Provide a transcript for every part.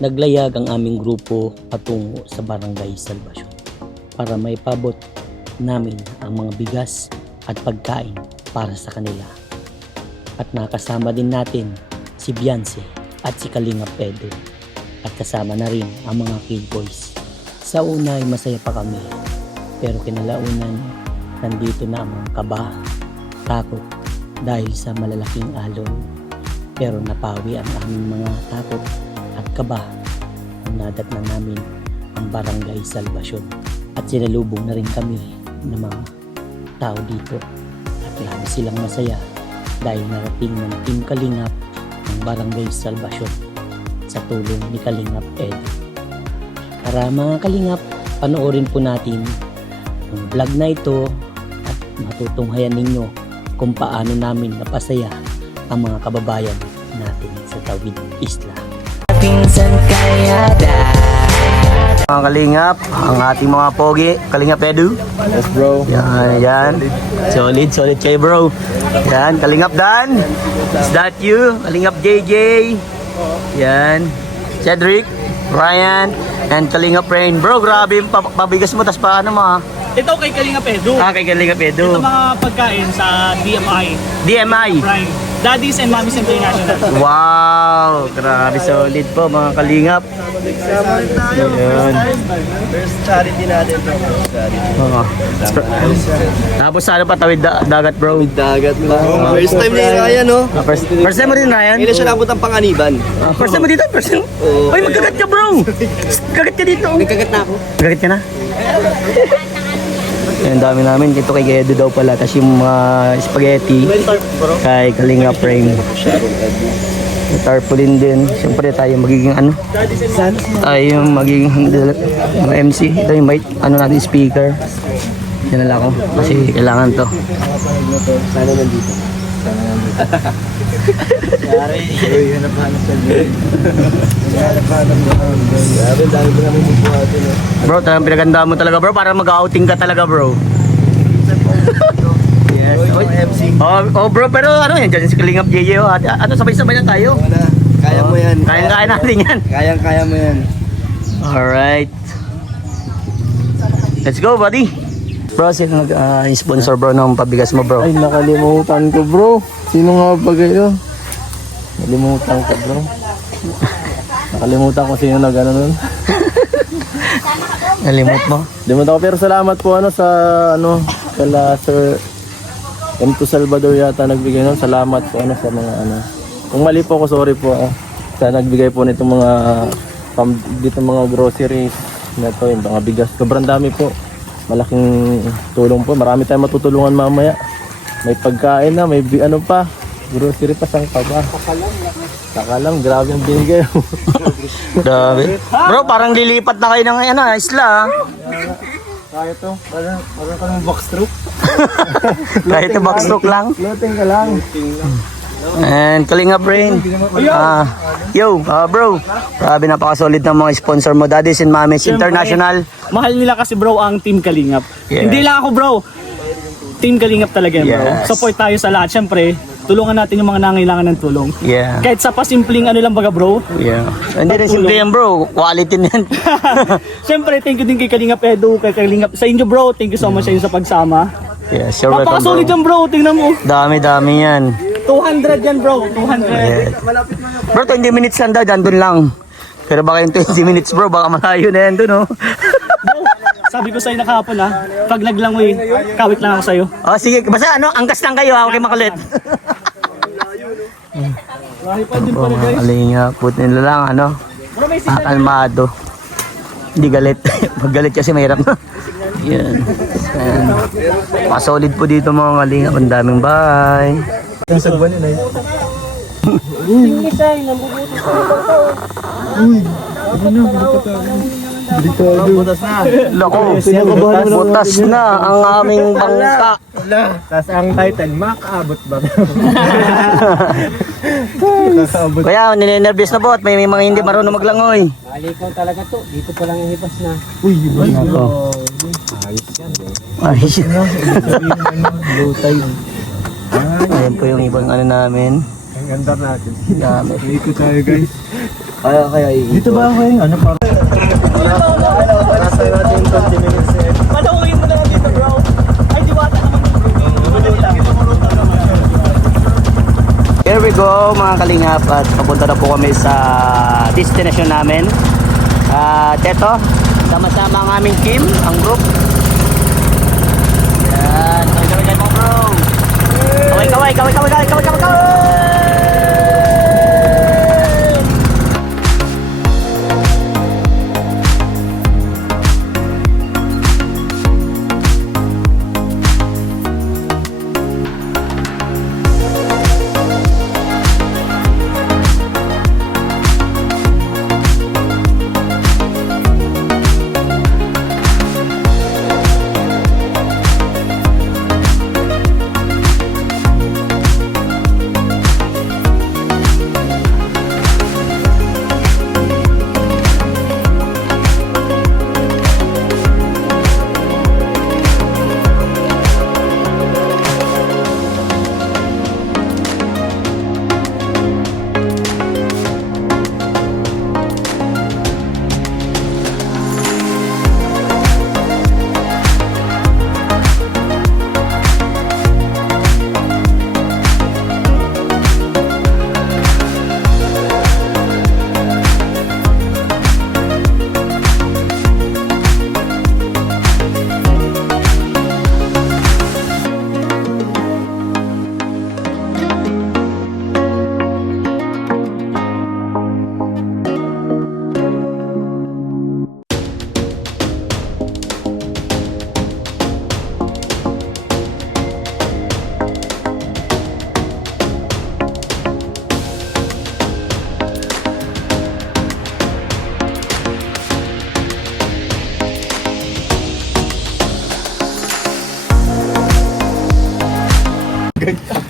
naglayag ang aming grupo patungo sa Barangay Salvasyon para maipabot namin ang mga bigas at pagkain para sa kanila. At nakasama din natin si Beyonce at si Kalinga Pedro at kasama na rin ang mga Kid Boys. Sa una ay masaya pa kami, pero kinalaunan nandito na ang mga kaba, takot dahil sa malalaking alon. Pero napawi ang aming mga takot at kaba nung nadatnan namin ang Barangay Salvasyon. At sinalubong na rin kami ng mga tao dito at lalo silang masaya dahil narating ng Team Kalingap ang Barangay Salvasyon sa tulong ni Kalingap Ed. Para mga Kalingap, panoorin po natin ang vlog na ito at matutunghayan ninyo kung paano namin napasaya ang mga kababayan natin sa Tawid Isla. Pinsan kaya Mga Kalingap, ang ating mga pogi, Kalingap Edu. Yes bro. Yan. Solid kayo bro. Yan, Kalingap Dan. Is that you? Kalingap JJ. Yan. Cedric, Ryan, and Kalingap Rain. Bro, grabe yung pabigas mo, tas paano mo ha? Ito kay Kalinga Pedro. Kay Kalingap Edu. Ito mga pagkain sa DMI. DMI. Prime. Daddies and Mommies International. Wow, grabe solid po mga Kalingap. Yan. First charity natin bro. Oo. Tapos sana pa tawid dagat bro. Dagat lang. First time din kaya no? First time mo rin na yan? Hindi siya napunta ang Panganiban. First time mo dito? First time? Oo. Ay, magkagat ka bro! Kagat ka dito! Nagkagat na ako. Kagat ka na? Ang dami namin. Ito kay Gedo daw pala. Tapos yung mga spaghetti kay Kalinga Frame. Tarpaulin din. Siyempre tayo magiging ano? Tayo magiging mga MC. Ito yung mic. Ano natin, speaker. Yan na lang ako. Kasi kailangan to. Sana nandito. Yari. Hanap-hanap sa video. Hanap-hanap na. Grabe, dami ko namin bubuhatin. Bro, talagang pinaganda mo talaga bro. Para mag-outing ka talaga bro. Yes, MC. Oh bro, pero ano yan? Diyan si Kalingap JJ. Ano, sabay-sabay na tayo. Wala. Kaya mo yan. Kaya natin yan. Kaya mo yan. Alright. Let's go buddy. Bro, sino nag-sponsor bro ng pabigas mo bro? Ay, nakalimutan ko bro. Sino nga ba kayo? Nakalimutan ko bro. Nakalimutan ko sino nag-ano nun. Nalimot mo? Limutan ko pero salamat po ano sa ano kala Sir M2 Salvador yata nagbigay nun. Salamat po ano sa mga ano. Kung mali po ako, sorry po. Sa nagbigay po nitong mga dito mga groceries na to, yung mga bigas. Sobrang dami po. Malaking tulong po. Marami tayong matutulungan mamaya. May pagkain na, may ano pa. Grocery pa, sang pa ba? Takalam, grabe ang binigay. Grabe. Bro, parang lilipat na kayo ng ano, isla. Kaya to, parang ka ng backstroke. Kahit yung backstroke lang. Floating ka lang. And Kalinga Brain. Bro. Grabe, napaka-solid ng mga sponsor mo. Daddies and Mommies International. Mahal nila kasi bro ang Team Kalingap. Yeah. Hindi lang ako bro. Team Kalingap talaga yan bro. Yes. Support tayo sa lahat. Siyempre, tulungan natin yung mga nangailangan ng tulong. Yeah. Kahit sa pasimpleng ano lang baga bro. Yeah. Hindi rin simple yan bro. Quality na yan. Siyempre, thank you din kay Kalingap Edu, kay Kalingap. Sa inyo bro, thank you so much sa inyo sa pagsama. Yeah, sure welcome Napaka-solid bro. yan bro, tingnan mo. Dami yan. 200 yan bro, 200. Yeah. Bro, 20 minutes lang daw, dyan lang. Pero baka yung 20 minutes bro, baka malayo na yan dun oh. Bro, sabi ko sa'yo na kahapon ha, pag naglangoy, kawit lang ako sa'yo. Oh, sige, basta ano, angkas lang kayo, ako kayo makulit. Bro, mga Kalinga, puti nila lang, ano, kalmado. Hindi galit. Pag galit kasi mahirap na. Yan. Solid po dito mga Kalinga, ang daming bahay. Yung sagwan yun ay. Loko, butas na ang aming bangka. Tapos ang title, makaabot ba? Kaya, ninenervyos na po at may mga hindi marunong maglangoy. Alikaw talaga to. Dito pa lang ihibas na. Uy, iba na. Ayos yan. Low tide. Ayan po yung ibang ano namin. Ang ganda natin. Gamit. Dito tayo guys. Kaya Dito ba ako yung ano para? Nasa natin 20 minutes eh. Panauhin mo na lang dito bro. Ay diwata naman yung bro. Madali lang. Here we go mga kalingap at papunta na po kami sa destination namin. At eto, sama-sama ang aming team, ang group. Yan, kaway-kaway mo bro. Kaway-kaway.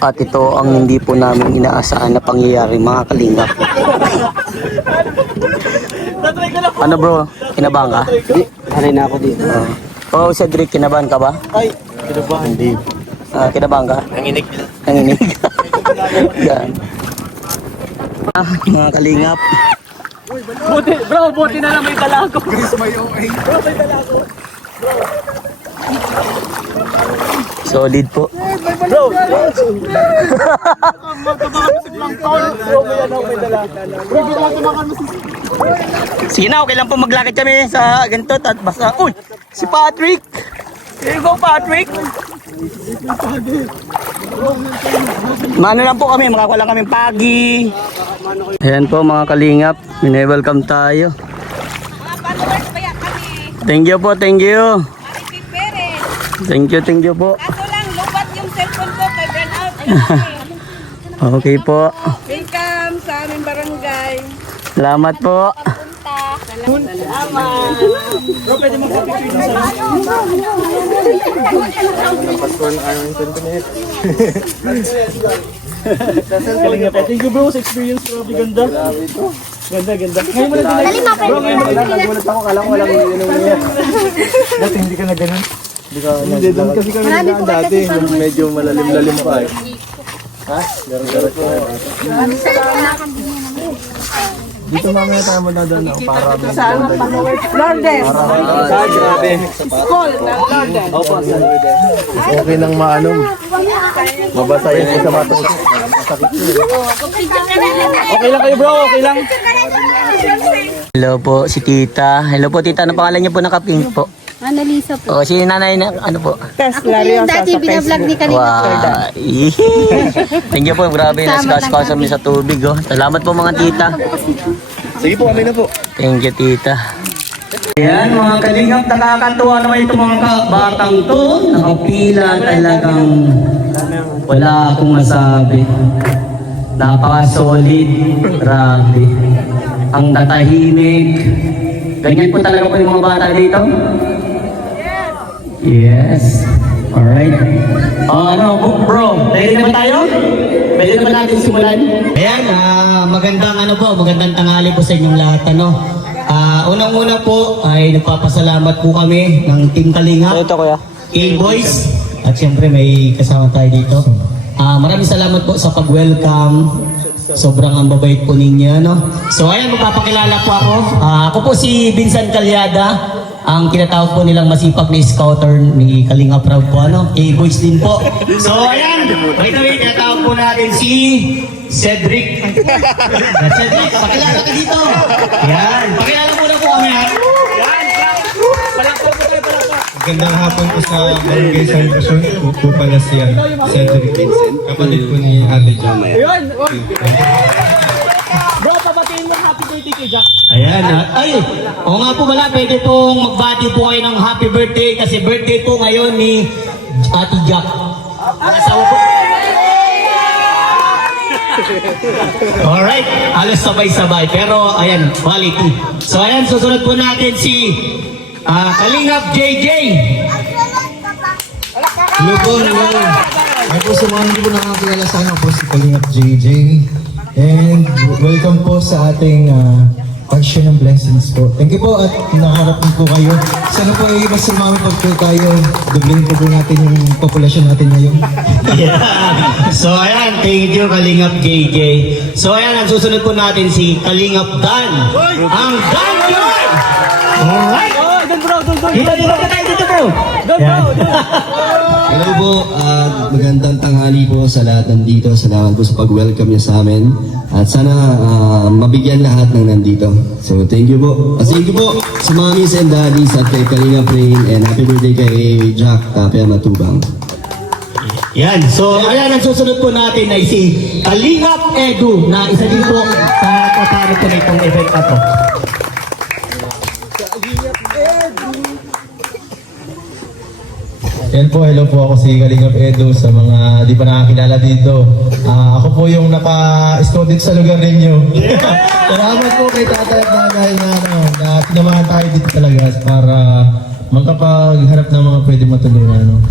At ito ang hindi po namin inaasahan na pangyayari mga kalingap. Ano bro? Kinabahan ka? Hanay na ako dito. Oh, Cedric, kinabahan ka ba? Ay, kinabahan. Hindi. Kinabahan ka? Nanginig. Nanginig. Yan. Mga kalingap. Buti na lang may dala ko. Guys, may okay. Bro, may dala ko. Solid po. Bro! Magkabakamisip lang taon. Bro, may dala. Bro, di naman tumakan mo si... Sige na, okay lang po maglakad kami sa ganito at basta... Uy! Si Patrick! Here you go, Patrick! Mano lang po kami, makakuha lang kami pagi. Ayan po mga kalingap, mini-welcome tayo. Mga followers kaya kami. Thank you po, thank you. Maripig Perez. Thank you po. Kaso lang, lubat yung cellphone ko kay burn out. Ayun, Okay po. welcome sa aming barangay. Salamat po. Punta. Salamat. Bro, pwede magpapicture dun sa... Paskuhan ang 20 minutes. Kalingap. Thank you bro sa experience. Grabe ganda. Ganda. Ngayon mo na din. Bro, ngayon mo na din. Nagulat ako, kala ko walang inuwihan. Dati hindi ka na ganun. Hindi, doon kasi kami nagaan dati. Yung medyo malalim-lalim pa eh. Ha? Meron po. Dito mamaya tayo madadaan ako para may Lourdes. grabe. School ng Lourdes. Opo, okay nang maano. Mabasa yun sa mata. Okay lang kayo bro, okay lang. Hello po, si Tita. Hello po, Tita. Ano pangalan niyo po nakapink po? Annalisa po. O, si nanay na, ano po? Ako po yung dati binablog ni kanina. Wow. Thank you po. Grabe na sikas kami sa tubig. Oh. Salamat po mga tita. Sige po, kami na po. Thank you, tita. Ayan, mga kalingap, nakakatuwa naman itong mga batang to. Nakapila talagang wala akong masabi. Napaka-solid. Grabe. Ang tatahimik. Ganyan po talaga po yung mga bata dito. Yes. Alright. Bro, ready naman tayo? Pwede naman natin simulan? Ayan, magandang tanghali po sa inyong lahat, unang-una po ay nagpapasalamat po kami ng Team Kalingap. Ito kuya. K-Boys. At syempre may kasama tayo dito. Maraming salamat po sa pag-welcome. Sobrang ang babait po ninyo, no? So ayan, magpapakilala po ako. Ako po si Vincent Calyada, ang tinatawag po nilang masipag na scouter ni Kalinga Prab po, ano? Boys din po. So ayan, wait a minute, tinatawag po natin si Cedric. Cedric, pakilala ka dito. Yan, pakilala muna po kami, ha? Magandang hapon po sa Barangay Salvacion. Po pala siya, Cedric Vincent. Kapatid po ni Ate Jam. Bro, pabatiin mo happy birthday kay Jack. Ayan, ay, oo nga po pala, pwede pong magbati po kayo ng happy birthday kasi birthday po ngayon ni Ate Jack. Asawa po. Alright, alas sabay-sabay, pero ayan, quality. So ayan, susunod po natin si Kalingap JJ. Hello po, hello. Ako po sa mga hindi po nakakilala sa akin po si Kalingap JJ. And welcome po sa ating pag-share ng blessings po. Thank you po at nakaharap po kayo. Sana po ay mas sumami pag po tayo. Doubling po natin yung populasyon natin ngayon. Yeah. So ayan, thank you Kalingap JJ. So ayan, ang susunod po natin si Kalingap Dan. Ang Dan Lord! Alright! Dito ka tayo dito bro! Hello po, magandang tanghali po sa lahat nandito. Salamat po sa pag-welcome niyo sa amin. At sana mabigyan lahat ng nandito. So thank you po. Thank you po sa mommies and daddies at kay Kalinga Prain. And happy birthday kay Jack Tapia Matubang. Yan, so ayan, ang susunod po natin ay si Kalingap Edu na isa din po sa kasama po nitong event na to. Yan po, hello po, ako si Kalingap Edu sa mga di pa nakakilala dito. Ako po yung naka-scout dito sa lugar ninyo. Salamat po kay tatay at nanay na pinamahan tayo dito talaga para makapagharap ng mga pwede matulungan.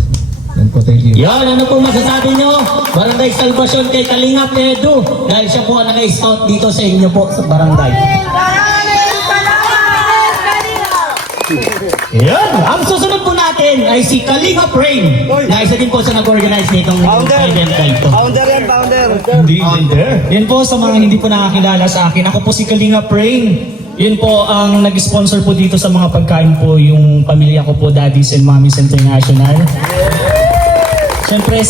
Yan po, thank you. Yan, ano po masasabi nyo? Barangay Salvacion kay Kalingap Edu dahil siya po ang naka-scout dito sa inyo po sa barangay. Yan! Ang susunod po natin ay si Kalinga Prain na isa din po sa nag-organize nitong event na ito. Founder. Yan po sa mga hindi po nakakilala sa akin. Ako po si Kalinga Prain. Yun po ang nag-sponsor po dito sa mga pagkain po yung pamilya ko po, Daddies and Mommies International. Siyempre,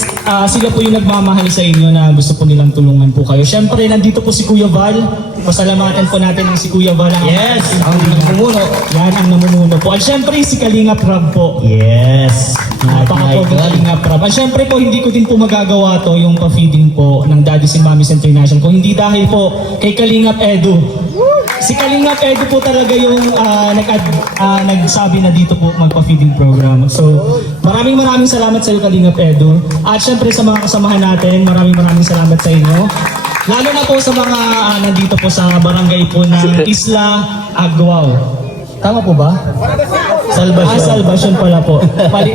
sila po yung nagmamahal sa inyo na gusto po nilang tulungan po kayo. Siyempre, nandito po si Kuya Val. Pasalamatan po natin ang si Kuya Val. Yes, ang namumuno. Yan ang namumuno po. At siyempre, si Kalinga Prab po. Yes. Napaka-pogi Kalinga Prab. At siyempre po, hindi ko din po magagawa to yung pa-feeding po ng Daddies and Mommies International. Kung hindi dahil po kay Kalingap Edu. Si Kalingap Edu po talaga yung nagsabi na dito po magpa-feeding program. So, maraming salamat sa iyo Kalingap Edu. At syempre sa mga kasamahan natin, maraming salamat sa inyo. Lalo na po sa mga nandito po sa barangay po ng Isla Agwao. Tama po ba? Salvacion. Salvacion pala po.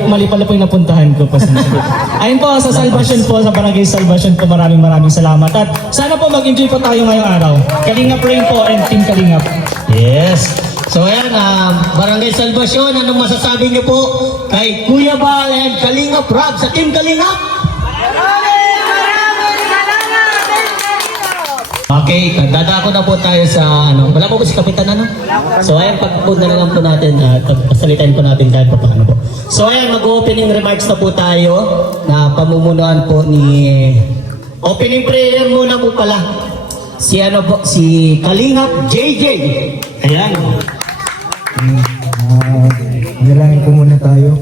Mali pala po yung napuntahan ko. Ayun po, sa Salvacion po, sa barangay Salvacion po, maraming salamat. At sana po mag-enjoy po tayo ngayong araw. Kalingap Prain po and Team Kalingap. Yes. So ayan, Barangay Salvacion, anong masasabi niyo po kay Kuya Val and Kalingap Prab sa Team Kalingap? Okay, dadako na po tayo sa wala po si Kapitan So ayan, pagpunta na lang po natin, pasalitain po natin kahit pa paano po. So ayan, mag-opening remarks na po tayo na pamumunuan po ni opening prayer muna po pala. Si Kalingap JJ. Ayan. Nalangin po muna tayo.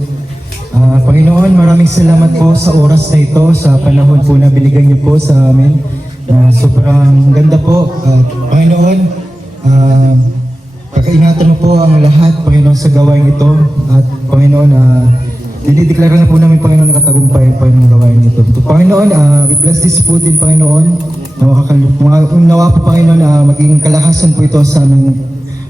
Panginoon, maraming salamat po sa oras na ito, sa panahon po na binigyan niyo po sa amin. Sobrang ganda po. Panginoon, pakaingatan mo po ang lahat, Panginoon, sa gawain ito. At Panginoon, dinideklara na po namin, Panginoon, nakatagumpay po yung gawain ito. Panginoon, we bless this food din, Panginoon. Nawa po, Panginoon, maging kalakasan po ito sa aming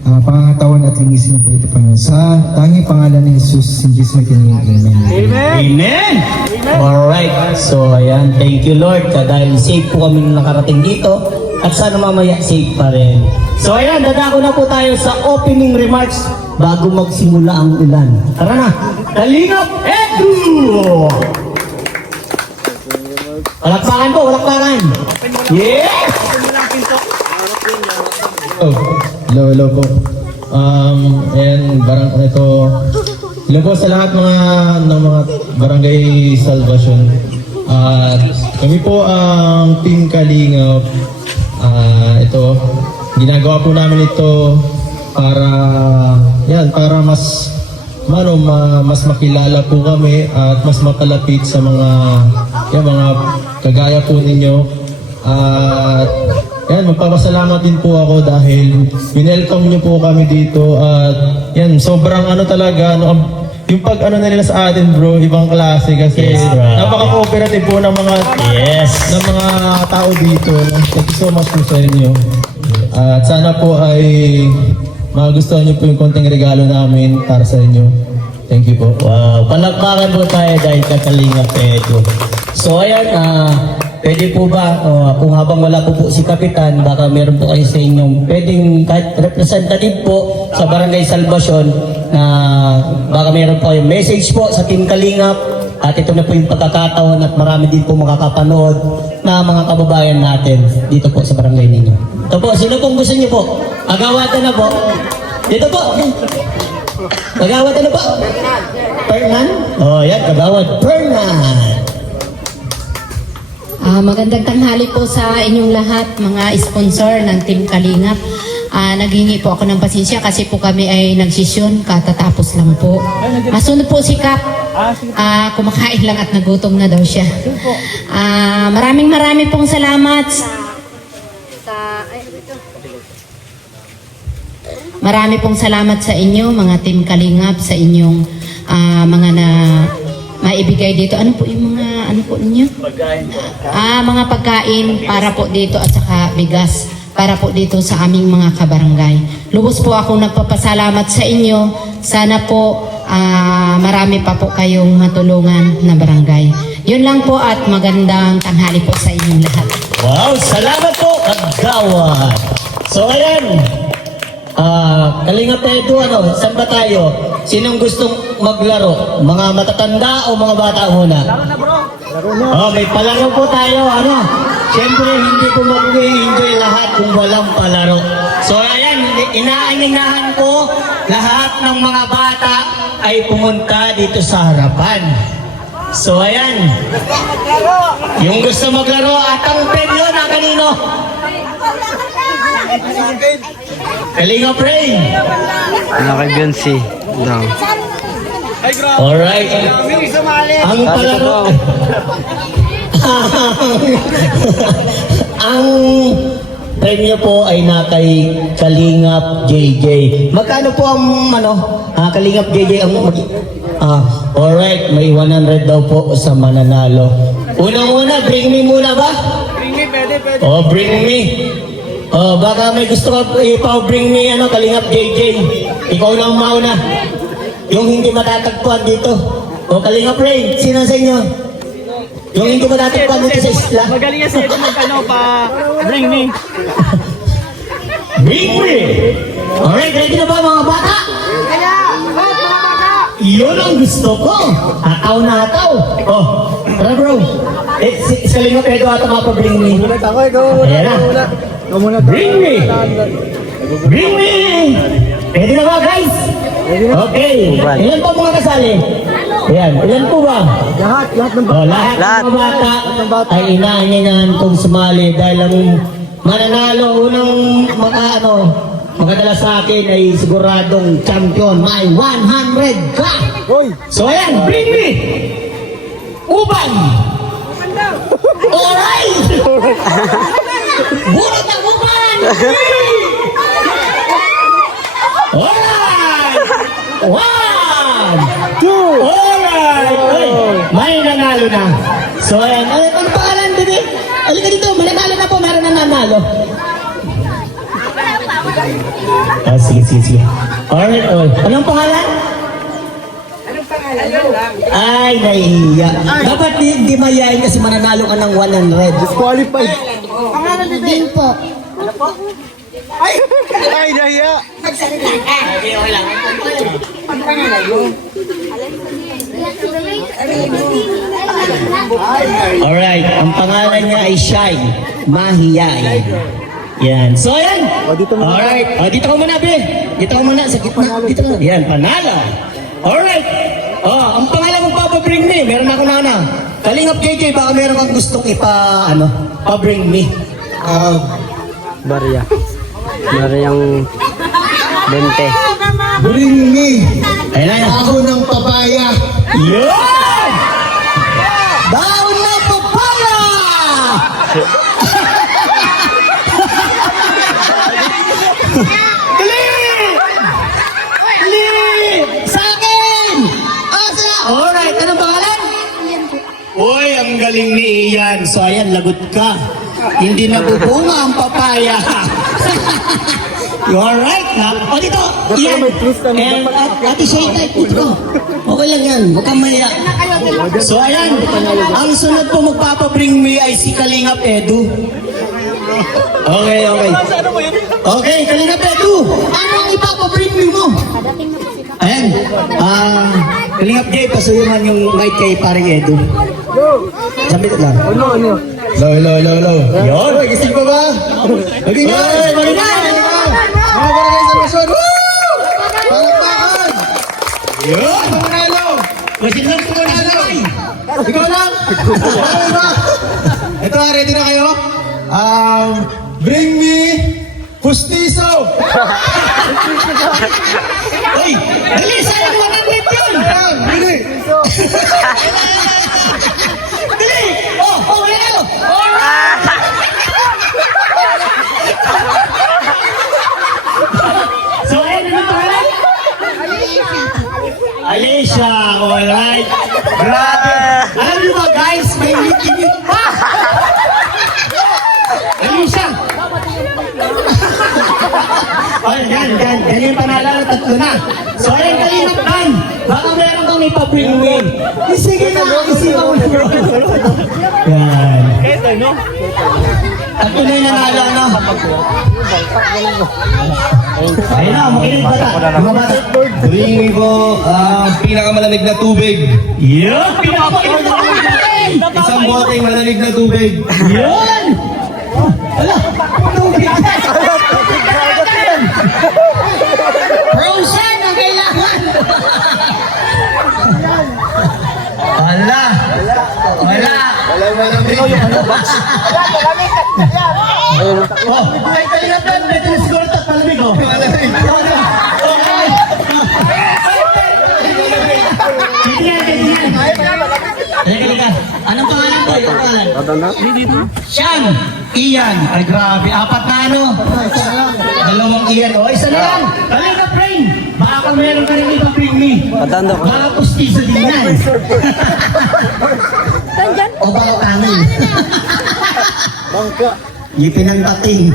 pangangatawan at linisin po ito, Panginoon. Sa tanging pangalan ni Jesus, in Jesus' mighty name, Amen. Amen! Alright, so ayan, thank you Lord dahil safe po kami nakarating dito at sana mamaya safe pa rin. So ayan, dadako na po tayo sa opening remarks bago magsimula ang ulan. Tara na, Kalingap Edu! Palakpakan po, palakpakan. Yes! Hello po. Ayan, hello po sa lahat ng mga barangay Salvacion. Kami po ang Team Kalingap. Ito, ginagawa po namin ito para mas makilala po kami at mas makalapit sa mga kagaya po ninyo. At magpapasalamat din po ako dahil winelcome niyo po kami dito at sobrang talaga yung nila sa atin bro, ibang klase kasi napaka-cooperative po ng mga tao dito. Thank you so much po sa inyo. At sana po ay magustuhan niyo po yung konting regalo namin para sa inyo. Thank you po. Wow, palakpakan po tayo dahil kakalinga Pedro. So ayan, pwede po ba, kung habang wala po si Kapitan, baka meron po kayo sa inyong pwedeng kahit representative po sa Barangay Salvacion na baka meron po kayong message po sa Team Kalingap at ito na po yung pagkakataon at marami din po makakapanood na mga kababayan natin dito po sa barangay ninyo. Ito po, sino pong gusto niyo po? Agawatan na po. Dito po. Agawatan na po. Fernan? Oh, yan, kagawad. Fernan. Magandang tanghali po sa inyong lahat, mga sponsor ng Team Kalingap. Naghingi po ako ng pasensya kasi po kami ay nagsisyon, katatapos lang po. Sunod po si Kap. Kumakain lang at nagutom na daw siya. Maraming pong salamat. Marami pong salamat sa inyo, mga Team Kalingap, sa inyong mga maibigay dito. Ano po yung mga ninyo? Pagkain po. Mga pagkain para po dito at saka bigas para po dito sa aming mga kabarangay. Lubos po akong nagpapasalamat sa inyo. Sana po marami pa po kayong matulungan na barangay. Yun lang po at magandang tanghali po sa inyong lahat. Wow, salamat po, kagawad. So ayan, Kalinga Pedro, saan ba tayo? Sinong gustong maglaro? Mga matatanda o mga bata muna? Laro na bro. Laro na. May palaro po tayo. Siyempre, hindi po mag-enjoy lahat kung walang palaro. So ayan, inaaninahan ko lahat ng mga bata ay pumunta dito sa harapan. So ayan, yung gusto maglaro at ang premyo na kanino? Kalinga Pray. Naka-Beyonce. Down. Alright. Ang palaro. Ang premyo po ay na kay Kalingap JJ. Magkano po ang Kalingap JJ ang alright, may 100 daw po sa mananalo. Unang-una, bring me muna ba? Bring me, pwede. Bring me. Baka may gusto ka bring me Kalingap JJ. Ikaw na ang mauna. Yung hindi matatagpuan dito. Kalingap Ray, sino sa inyo? Yung hindi matatagpuan dito sa isla. Magaling yan siya kung bring me. Bring me! Alright, ready na ba mga bata? Yun ang gusto ko. Hataw na hataw. Tara bro. Si Kalingap Pedro ata mapabring me. Ayan na. Bring me! Bring me! Ready na ba guys? Okay. Ilan po mga kasali? Ayan. Ilan po ba? Lahat ng mga bata ay inaanyahan kung sumali dahil ang mananalo unang makadala sa akin ay siguradong champion. May 100 ka! So ayan, bring me! Uban! Alright! Bunot ang uban! Alright! 1, 2, alright! May nanalo na. So ayan, ano pangalan din eh? Halika dito, may nanalo na po, meron na nanalo. Sige. Alright. Anong pangalan? Ay, nahihiya. Dapat di mayayain kasi mananalo ka ng 100. Pangalan din po. Ay, daya! Alright, ang pangalan niya ay Shai Mahiyay. Yan. So, ayan. Alright. Dito ka muna, Be. Dito ka muna, sa gitna. Dito ka. Yan, panalo. Alright. Ang pangalan mong pa-bring me. Meron ako na. Kalingap JJ, baka meron kang gustong pa-bring me. Barya. Baryang 20. Bring me Ayan na. ako ng papaya. Yan! Daon na papaya! Dali! Sa akin! Alright, anong pangalan? Uy, ang galing ni Ian. So ayan, lagot ka. Hindi nabubunga ang papaya. You alright, ha? O dito, Ian. And Ate Shayta, dito. Okay lang yan, huwag kang maya. So ayan, ang sunod po magpapabring me ay si Kalingap Edu. Okay. Okay, Kalingap Edu. Ano ang ipapabring me mo? Ayan, Kalingap Jay, pasuyuman yung mic kay paring Edu. Sabi ko lang. Hello. Yun. Uy, gising pa ba? Maging Hey, magandang! Mga barangay sa Luzon. Woo! Palakpakan! Yun! Panalo! Kasi lang po na sabay. Ikaw lang! Ano ba? Ito, ready na kayo? Bring me Pustiso! Uy! Dali! Sayang mo ng lip yun! Bili! Dali! Okay na! So, ayun, ano pangalan? Alicia! Alright! Grabe! Alam niyo ba guys, may meet pa! Alicia! Yan yung panalo, tatlo na. So, ayun, Kalingap Dan, baka meron kang ipabring win. Sige na, isigaw mo. Yan. Tatlo na yung nanalo, ano? Ayun na, makinig bata. Mga bata. Bring me po pinakamalamig na tubig. Yun! Pinapakita ko natin! Isang boteng malamig na tubig. Yun! Ala! Tubig! Frozen ang kailangan! Wala! Walang malamig. Oh! Ay, kanina pa! May siguro ito palamig, oh! Teka. Anong pangalan ko? Sean! Ian! Ay, grabe. 4 na ano? 2 Ian. O, isa na lang. Kalingap Rain! Baka meron ka rin ipapring me. Baka pustiso din yan. O baka kanin. Ngipin ang tating.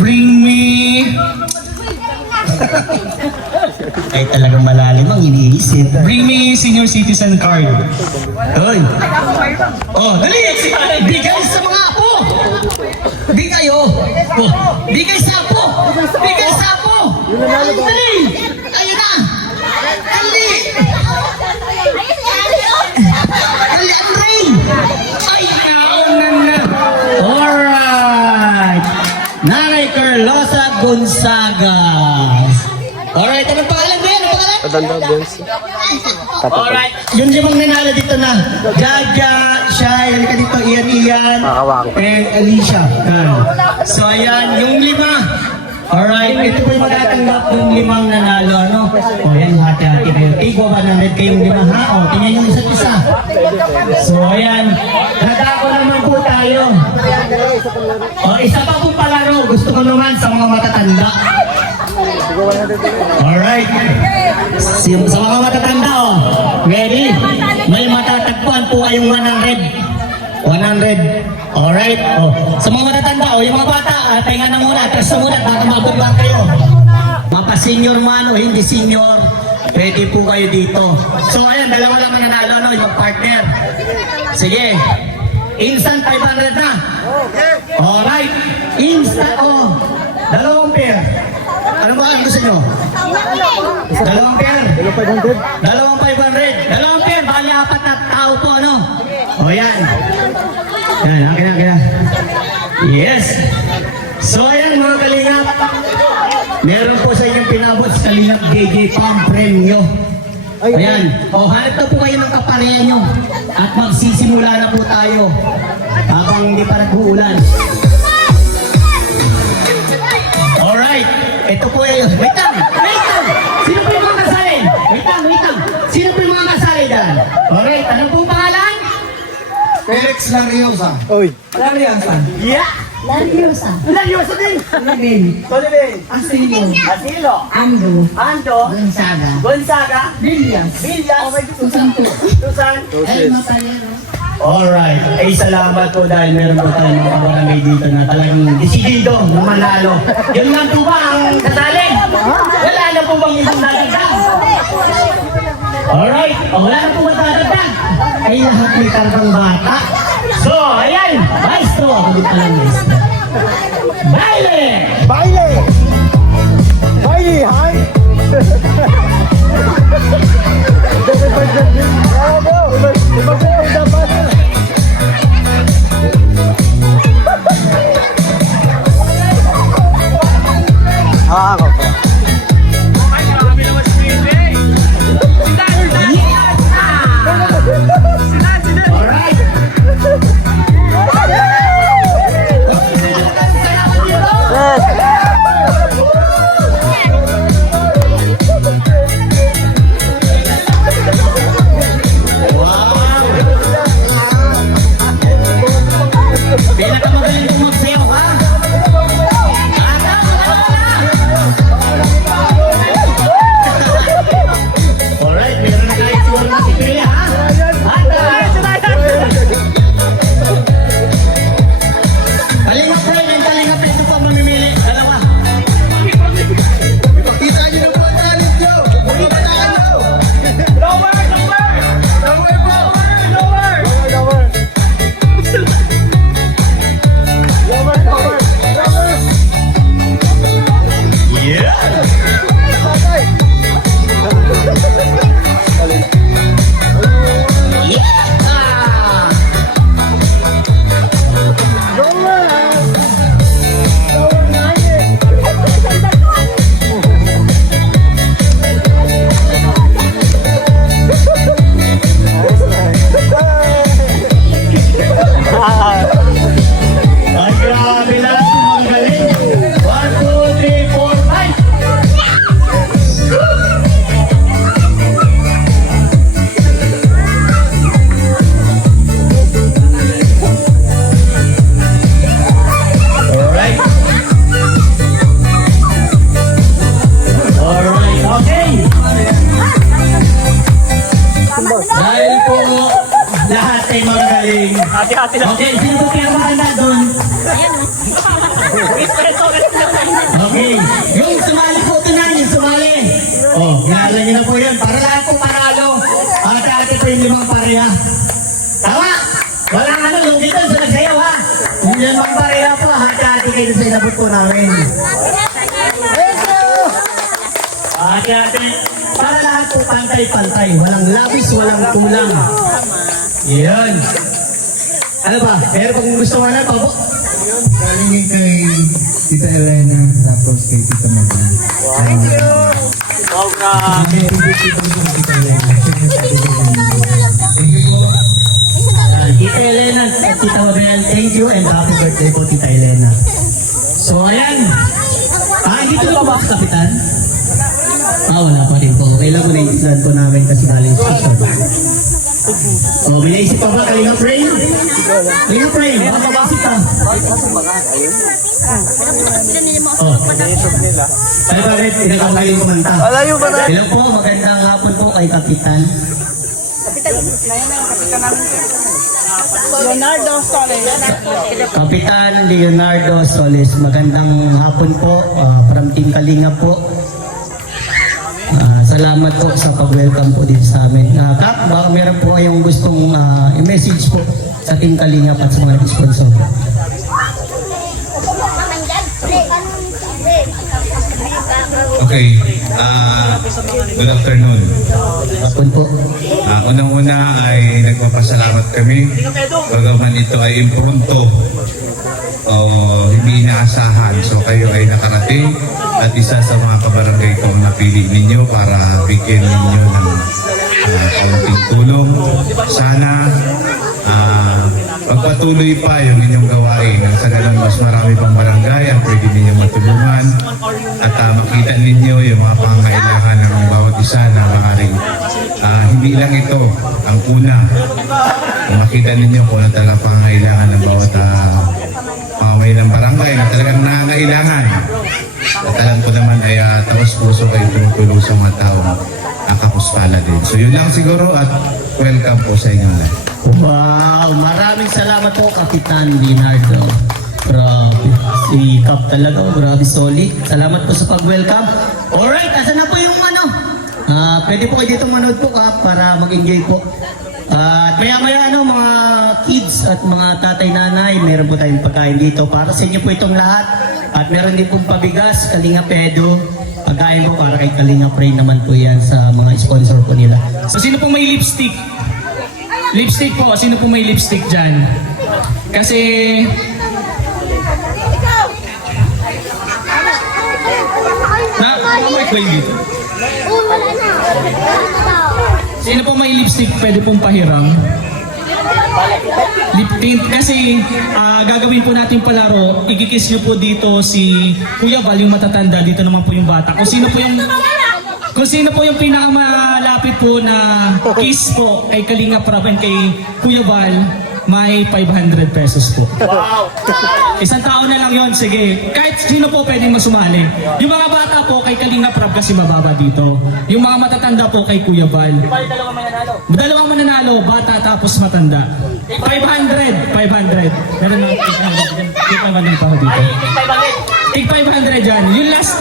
Bring me. Ay talagang malalim ang iniisip. Bring me senior citizen card. Hoy. Oh, dali! Bigay sa mga apo! Bigay, oh! Bigay sa apo! Bigay sa apo! Dali! Ayun na! Dali! Dali, Andre! Ay, naunan na! Alright! Nanay Carlosa Gonzaga! Alright, anong pangalan mo yan? Anong pangalan? Alright, yung 5 nanalo dito na. Jaja, Shai, halika dito, Ian, and Alicia. So ayan, yung 5. Alright, ito po yung matatanggap yung 5 nanalo, ano? O yan, hati-hati kayo. Tigo, 100 kayong 5, ha? O, tingnan yung isa't isa. So ayan, nadako naman po tayo. O, isa pa pong palaro. Gusto ko naman sa mga matatanda. Alright. Sa mga matatanda, oh. Ready? May matatagpuan po kayong 100. Alright. Oh. Sa mga matatanda, oh, yung mga bata, pahinga na muna, atras na muna, baka mababa kayo. Mapa-senior man o hindi senior, pwede po kayo dito. So ayan, 2 lang mananalo, no, yung partner. Sige. Instant 500 na. Alright. Dalawang pair. Ano ba ang gusto nyo? Dalawang pair. Dalawang 500. Dalawang pair. Bali 4 na tao po, ano? O yan. Yan, okay na. Yes. So ayan mga kalingap. Meron po sa inyong pinabot sa kalingap JJ Pang Premyo. Ayan. O hanap na po kayo ng kapareha nyo. At magsisimula na po tayo. Habang hindi pa nag-uulan. Alright. Ito po yun. Wait lang. Sino po yung mga kasali? Wait lang. Sino po yung mga kasali dyan? Alright. Anong pong pangalan? Felix Lariosa. Oy. Yeah. Lariosa. Lariosa din. Solibin. Asilo. Ando. Gonzaga. Villas. Susan. Elma Palero. Alright. Ay salamat po dahil meron po tayong mga kabaramay dito na talagang desidido na manalo. Yun lang po ba ang kasali? Wala na po bang ibang dadagdag? Alright. Wala na po bang dadagdag? Ay lahat may kargang bata. So, ayan. Maestro. Ako din pala maestro. Baile! Hi! Pinakamagaling kong magsayaw, ha? Alright, meron na tayo siguro na si Pili, ha? Kalingap friend and kalingap ito po mamimili. Dalawa. Ipakita nyo na po ang talent nyo. Pagkitaan nyo. Ay, grabe na. Ang galing. 1, 2, 3, 4, 5. Alright. Okay. Dahil po lahat ay magaling. Okay, sino po kaya maganda doon? Okay, yung sumali po ito na, yung sumali. Oh, naalala niyo na po yun. Para lahat po panalo. Para sa atin po yung 5 pareha. Tama? Walang ano, yung dito sa nagsayaw, ha? Yung 5 pareha po, hati-hati kayo sa inabot po namin. Hati-hati. Para lahat po pantay-pantay. Walang labis, walang kulang. Yan. Ano ba? Pero kung gusto mo na, pabo. Galing kay Tita Elena, tapos kay Tita Magdalena. Thank you. Tita Elena, Tita Mabel, thank you and happy birthday po, Tita Elena. So, ayan. Dito na ba, Kapitan? Wala pa rin po. Okay lang po na iisahan po namin kasi galing station. So, may naisip pa ba? Kalinga frame? Kalinga frame, baka mabasik ka. Ay, bakit? Pinakakaling kumanta. Hello po, magandang hapon po kay Kapitan. Kapitan Leonardo Solis, magandang hapon po from Team Kalinga po. Salamat po sa pag-welcome po dito sa amin. Kap, baka meron po kayong gustong i-message po sa Team Kalinga at sa mga sponsor. Okay. Good afternoon. Hapon po. Unang-una ay nagpapasalamat kami. Bagaman ito ay impromptu o hindi inaasahan. So kayo ay nakarating at isa sa mga kabarangay kong napili ninyo para bigyan ninyo ng kaunting tulong. Sana magpatuloy pa yung inyong gawain. Nang sa ganun, mas marami pang barangay ang pwede ninyo matulungan at makita ninyo yung mga pangangailangan ng bawat isa na maaaring hindi lang ito ang una. Makita ninyo kung ano talaga pangangailangan ng bawat pamamay ng barangay na talagang nangangailangan. At alam ko naman ay taos puso kayo tumutulong sa mga taong nakapuspala din. So yun lang siguro at welcome po sa inyo lahat. Wow, maraming salamat po, Kapitan Leonardo. Grabe, si Kap talaga, grabe solid. Salamat po sa pag-welcome. Alright, asan na po yung pwede po kayo dito manood po, Kap, para mag-enjoy po. At maya-maya mga kids at mga tatay-nanay, meron po tayong pagkain dito para sa inyo po itong lahat. At meron din pong pabigas, Kalinga Pedo. Pagkain po para kay Kalinga Pray naman po yan sa mga sponsor po nila. So sino pong may lipstick? Lipstick po, sino po may lipstick dyan? Kasi... Mic ba dito? Sino po may lipstick pwede pong pahiram? Lip tint. Kasi gagawin po natin palaro, ikikis nyo po dito si Kuya Val, yung matatanda, dito naman po yung bata. Kung sino po yung pinakamalapit po na kiss po kay Kalinga Prab and kay Kuya Val, may 500 pesos po. Wow! Isang tao na lang yon, sige. Kahit sino po pwedeng masumali. Yung mga bata po kay Kalinga Prab kasi mababa dito. Yung mga matatanda po kay Kuya Val. Dalawang mananalo, bata tapos matanda. 500. Meron na 500. Kita ba ng tao dito? Tig 500 dyan. Yung last...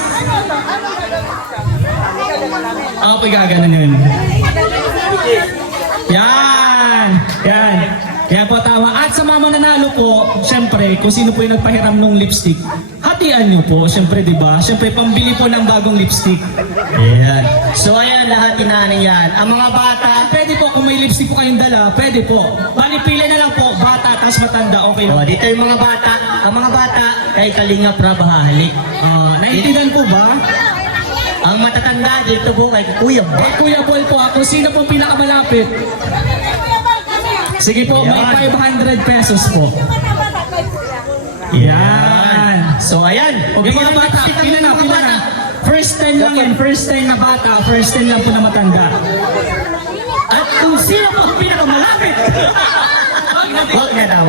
Ako gaganon yun. Yan! Kaya po tama. At sa mga mananalo po, syempre, kung sino po yung nagpahiram ng lipstick, hatian nyo po, syempre, di ba? Syempre, pambili po ng bagong lipstick. Ayan. So ayan, lahat tinahanin yan. Ang mga bata, Pwede po, kung may lipstick po kayong dala, pwede po. Bali, pili na lang po, bata, tas matanda, okay lang. dito yung mga bata. Ang mga bata, kay Kalinga Prab hahalik. Naintindihan po ba? Ang matatanda dito po kay Kuya Val. Kay Kuya Bol po ako, sino po pinakamalapit? Sige po, may 500 pesos po. Yan. So ayan, Okay, mga bata, pila na. First 10 lang yan, first 10 na bata, first 10 lang po na matanda. At kung sino po ang pinakamalapit? Huwag na daw.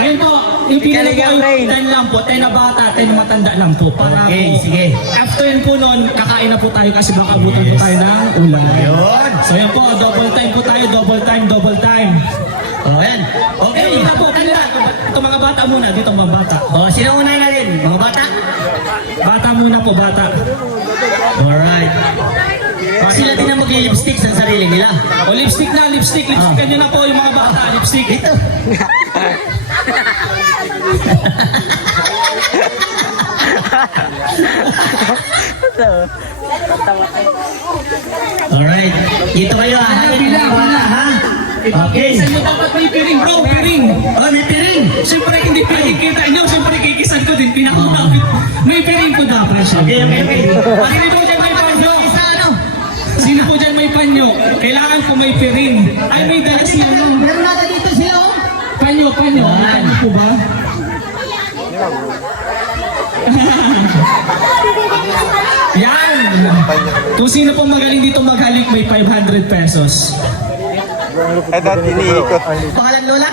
Ayun po, ipili na po yung 10 lang po, 10 na bata, 10 na matanda lang po. Para Okay, po, sige. After yun po nun, kakain na po tayo kasi baka abutan po tayo ng ulan. Yun. So yan po, double time po tayo, double time. Ayan. Okay. Dito po, kanila. Ito mga bata muna, dito mga bata. Sino una na rin? Mga bata? Bata muna po, bata. Alright. Sila din ang mag-lipstick sa sarili nila. O lipstick na, lipstickan nyo na po yung mga bata, lipstick. Dito. Alright. Dito kayo ha. Bilang. Ha? Okay. Kikisan nyo dapat may piring, bro, piring. May piring. Siyempre hindi piring kita nyo, siyempre kikisan ko din, pinakamapit. May piring ko dapat siya. Okay. Sino po dyan may panyo? Sino po dyan may panyo? Kailangan po may piring. Ay, may dala siya. Meron natin dito siya. Panyo. May panyo po ba? Yan! Kung sino pong magaling dito maghalik, may 500 pesos. Pangalan Lola?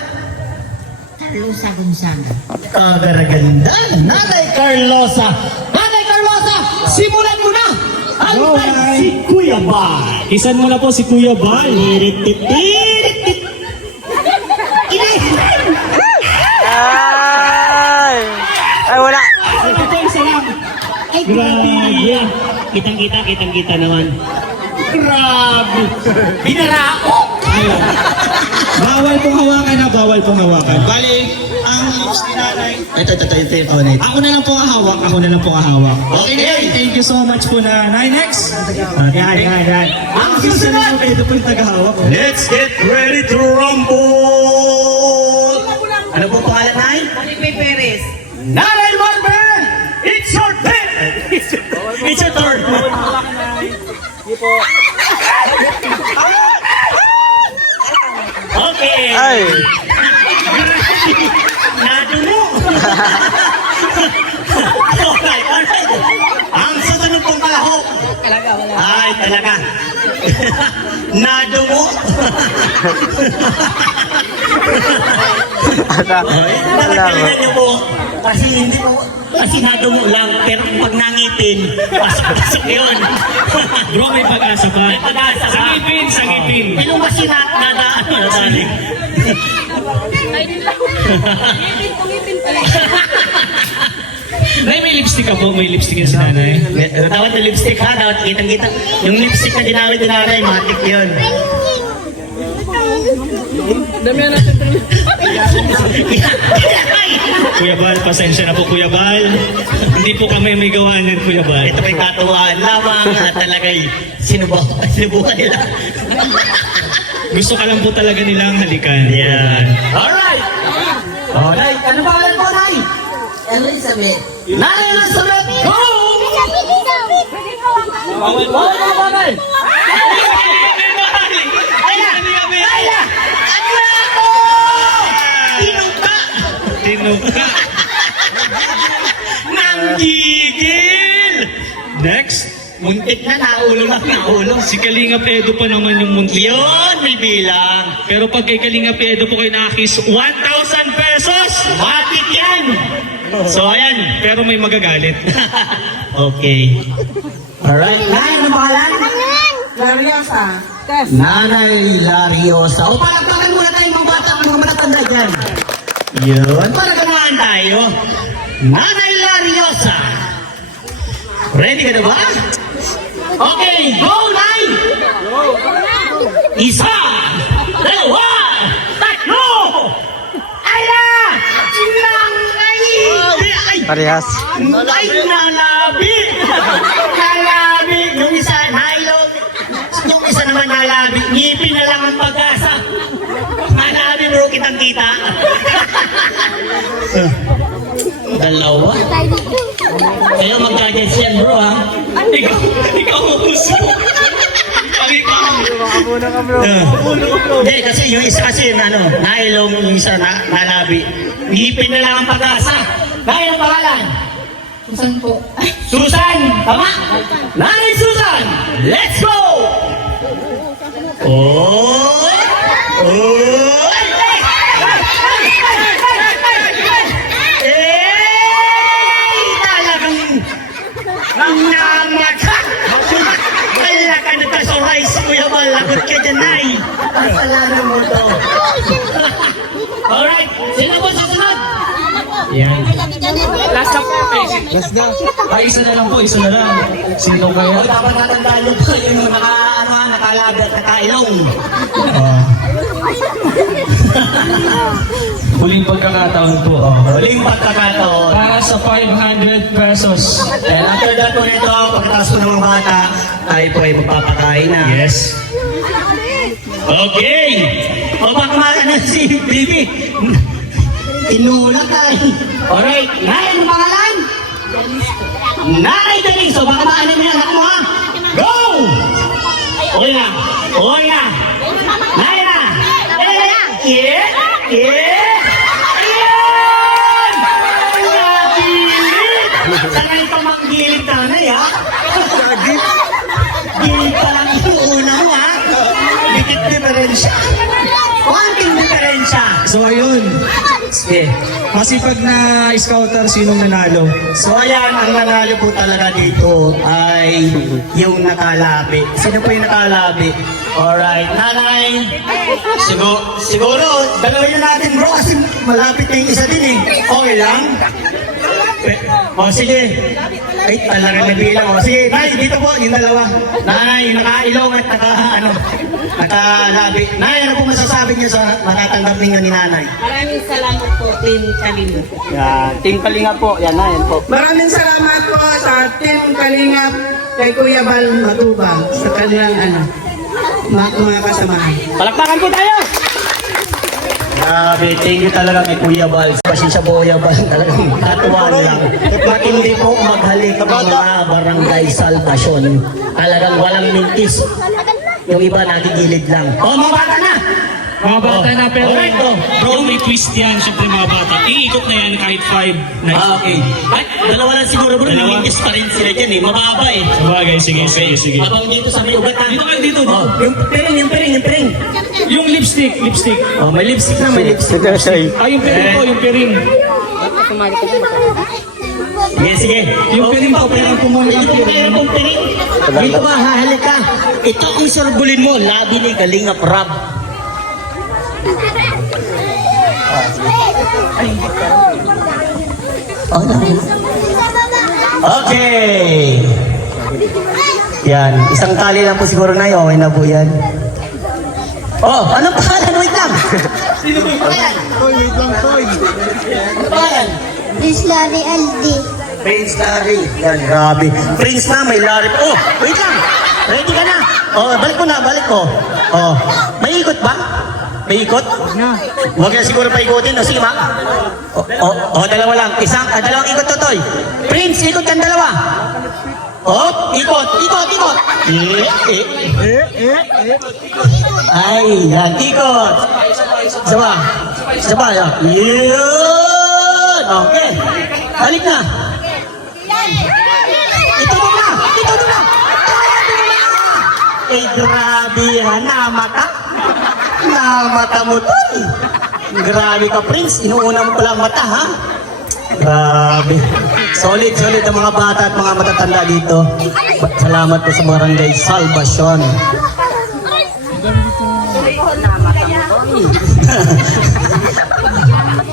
Carlosa Gonzaga. Kagaraganda. Nanay Carlosa. Nanay Carlosa, simulan mo na. Antay si Kuya Val. Isan mo na po si Kuya Val. Ay, wala. Ito isa lang. Grabe. Kitang-kita naman. Grabe. Binarako. Ayun. Bawal pong hawakan na, bawal pong hawakan. Bali, ang lips ni nanay. Ito. Ako na lang po ang hawak, Okay, thank you so much po nanay. Next. Yan. Ang susunod. Ito po yung tagahawak. Let's get ready to rumble! Ano po pangalan, Nay? Felipe Perez. Nanay Marben! It's your turn! It's your turn! Okay! Ay! Nadumo! Alright. Ang susunod pong kalahok. Ay, talaga. Nadumo. Nakakalimutan niyo po. Kasi hindi po. Kasi nadumo lang. Pero pag nangipin, pasok yun. Bro, may pag-asa pa. May pag-asa ka. Sangipin. Pero kasi nadaan. Ngipin pala. Nay, may lipstick ako. May lipstick yan si nanay. Dapat yung lipstick ha. Dapat kitang-kita. Yung lipstick na dinawit ni nanay, matik yun. Kuya Bal, pasensya na po Kuya Bal. Hindi po kami may gawanan Kuya Bal. Ito may katuwaan lamang at talagay sinubukan nila. Gusto ka lang po talaga nilang halikan. Yan. Alright! Oh, Nay, ano ba ulit po, Nay? Elizabeth. Nanay Elizabeth, go! Nay! Tinuka. Nanggigil! Next. Muntik na, naulo. Si Kalingap Edo pa naman yung munti. Yun, may bilang. Pero pag kay Kalingap Edo po kayo nakakis, 1,000 pesos! Matik yan! So ayan, pero may magagalit. Okay. Alright, Nay, ano pangalan? Lariosa. Tess. Nanay Lariosa. O, palakpakan muna tayo mga bata, mga matatanda dyan. Yun, palakpakan tayo. Nanay Lariosa. Ready ka na ba? Okay, go, Nay! Isa, dalawa, tatlo! Ala! Parehas. Ay, nalabi! Nalabi! Yung isa, nailog. Yung isa naman nalabi. Ngipin na lang ang pag-asa. Nalabi, bro, kitang-kita. Dalawa. Kayo mag-judge yan, bro, ha? Ikaw uso. Hindi, kasi yung isa kasi, nailong, yung isa nalabi. Ngipin na lang ang pag-asa. Dahil ang pangalan? Susan po. Susan! Tama? Nanay Susan! Let's go! Oy! Oy! Talagang ang namatak! Kaya ka nagkasurais, Kuya Bal. Lagot ka dyan, Nay. Kasalanan mo to. Alright, sino po susunod? Yan. Last na po. Ay, isa na lang po, isa na lang. Sino kaya? O, dapat natandaan nyo po yung nakalabi at nakailong. Huling pagkakataon po. Huling pagkakataon. Para sa 500 pesos. And after that po nito, pagkatapos po ng mga bata, tayo po ay magpapakain na. Yes. Okay! O baka na si Bibi. Tinulak tayo. Alright, Nay, ano pangalan? Nanay Denise. So baka maanin mo yan ako ha. Go! Okay na. Okay na. Nay na. Yeah. Ayan! Nagilid! Sanay pa mag-gilid nanay ha. Gilid pa lang yung una mo ha. Dikit diferensya. Konting diferensya. So ayun. Sige. Masipag na scouter, sinong nanalo? So ayan, ang nanalo po talaga dito ay yung nakalabi. Sino po yung nakalabi? Alright, nanay. Siguro, dalawin na natin bro kasi malapit na yung isa din eh. Okay lang? O sige. Ay, talaga nabilang. O, sige, Nay, dito po, yung dalawa. Nay, naka-ilong at naka-labi. Nay, ano po masasabi niyo sa matatanggap ninyo ni Nanay? Maraming salamat po, Team Kalingap. Yan, Team Kalinga po. Yan na, yan po. Maraming salamat po sa Team Kalingap kay Kuya Bal Matuba sa kanilang mga kasamahan. Palakpakan po tayo! Grabe, thank you talaga kay Kuya Bal. Pasensya po Kuya Bal, talagang natuwaan lang. Matindi po maghalik ang mga barangay salvation. Talagang walang mintis. Yung iba nakigilid lang. Oh, mga bata na! Mga bata na, pero Alright, oh. bro, may twist yan, syempre mga bata. Iikot na yan kahit 5. Nice. Okay. Ay, dalawa lang siguro bro, nangintis pa rin sila dyan eh. Mababa eh. Sabagay, sige. Habang dito sa may ugat Dito kayo, dito. Oh, yung piring. Yung lipstick. Oh, may lipstick na, may lipstick. Ah, yung piring po, yung piring. Sige. Yung piring po, piring po muna. Yung piring. Dito ba, hahalik ka. Ito ang surbulin mo, labi ni Kalingap Rab. Okay. Yan, isang tali lang po siguro na yun. Okay na po yan. Oh, anong pangalan? Wait lang. Sino po yung pangalan? Wait lang, Toy. Ano pangalan? Miss Larry Aldi. Prince Larry. Yan, grabe. Prince na, may Larry. Oh, wait lang. Ready ka na? Oh, balik ko. Oh, may ikot ba? May ikot? Huwag na siguro paikutin. O, sige ma. Dalawa lang. Dalawang ikot to, Toy. Prince, ikot kang dalawa. Oh, ikot. Ay, yan, ikot. Isa pa, yan. Yun. Okay. Balik na. Ito na. Eh, grabe yan. Namata mo to. Grabe ka, Prince. Inuuna mo pala ang mata, ha? Grabe. Solid ang mga bata at mga matatanda dito. Salamat po sa Barangay Salvacion.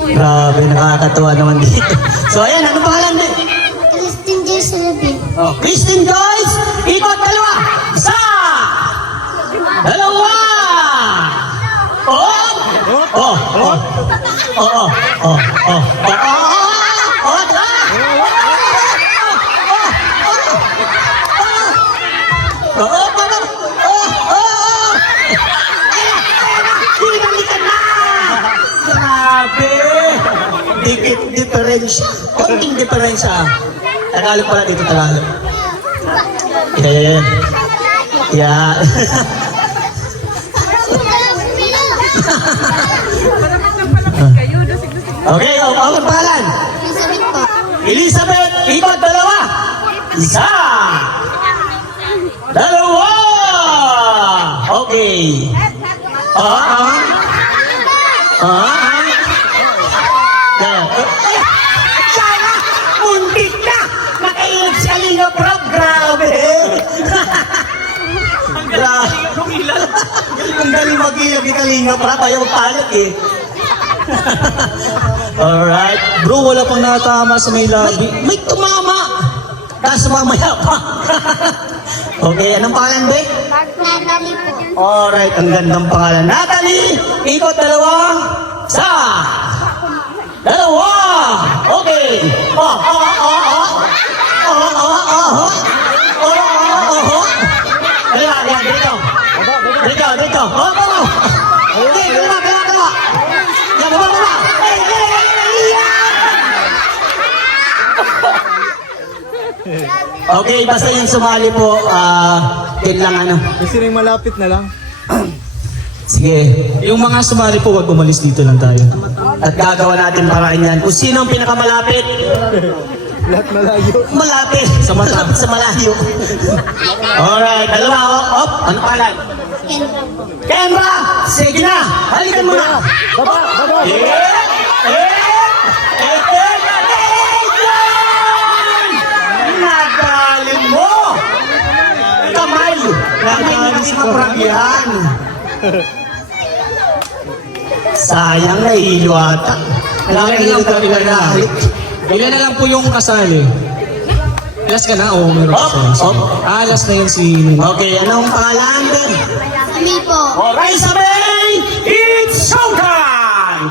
Grabe, nakakatuwa naman dito. So, ayan, ano pangalan din? Christine J. Salabin. Oh, Christine Joyce, ikot dalawa. Isa! Dalawa! Grabe! Diferensya. Konting diferensya. Tagalog pala dito, Tagalog. Yeah. Okay, ang pangalan? Elizabeth, ikot dalawa. Isa. Dalawa. Okay. Sana, muntik na. Makailag si Kalingap Rab. Grabe. Ang galing mag-ilag ni Kalingap Rab. Ayaw palit eh. Alright. Bro, wala pang natama sa may labi. May tumama. Tapos mamaya pa. Okay, anong pangalan, Be? Natalie po. Alright, ang gandang pangalan. Natalie, ikot dalawa. Sa. Dalawa. Okay. Dito. Okay, dalawa. Yan, baba. Okay, basta yung sumali po, yun lang ano. Kasi rin malapit na lang. Sige. Yung mga sumali po, wag umalis dito lang tayo. At gagawa natin paraan yan. Kung sino ang pinakamalapit? Lahat malayo. Malapit. Sa malayo. Alright, dalawa. Op. Ano palan? Kendra! Sige na! Halikan mo na! Baba! Nagaling mo! Kamay! Nagaling si Kapragyan! Sayang na ihilo ata. Kailangan ihilo ka rin na. Ilan na lang po yung kasali? Last ka na? Oo, meron Op, op. last na yun si Nino. Okay, anong pangalan din? Kami po. Alright, sabay! It's showtime!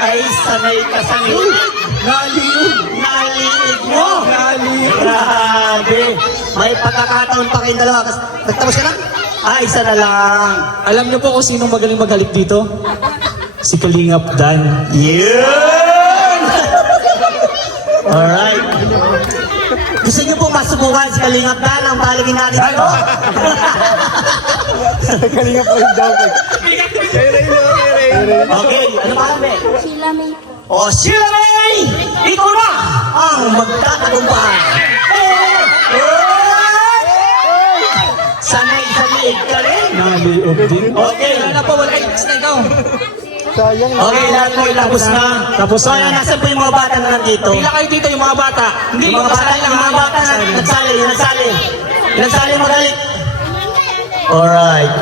Ay, sanay ka sa liig. Naliig mo. Grabe. May pagkakataon pa kayong dalawa. Nagtapos ka na? Isa na lang. Alam niyo po kung sinong magaling maghalik dito? Si Kalingap Dan. Yun! Alright. Gusto niyo po masubukan si Kalingap Dan ang paligin natin ito? Kalingap po yung daw. Okay, ano pa kami? Sheila May. O Sheila May! Ikaw na ang magtatagumpay! Sanay sa liig ka rin? Naliog din. Okay. Wala po, wala. Next na ikaw. Sayang na. Okay, lahat po tapos na. Tapos So, na. ayan, nasan po yung mga bata na nandito? Pila kayo dito yung mga bata. Hindi, Yung mga bata, yung mga bata na nagsali, yung nagsali. Yung nagsali magalit. Alright.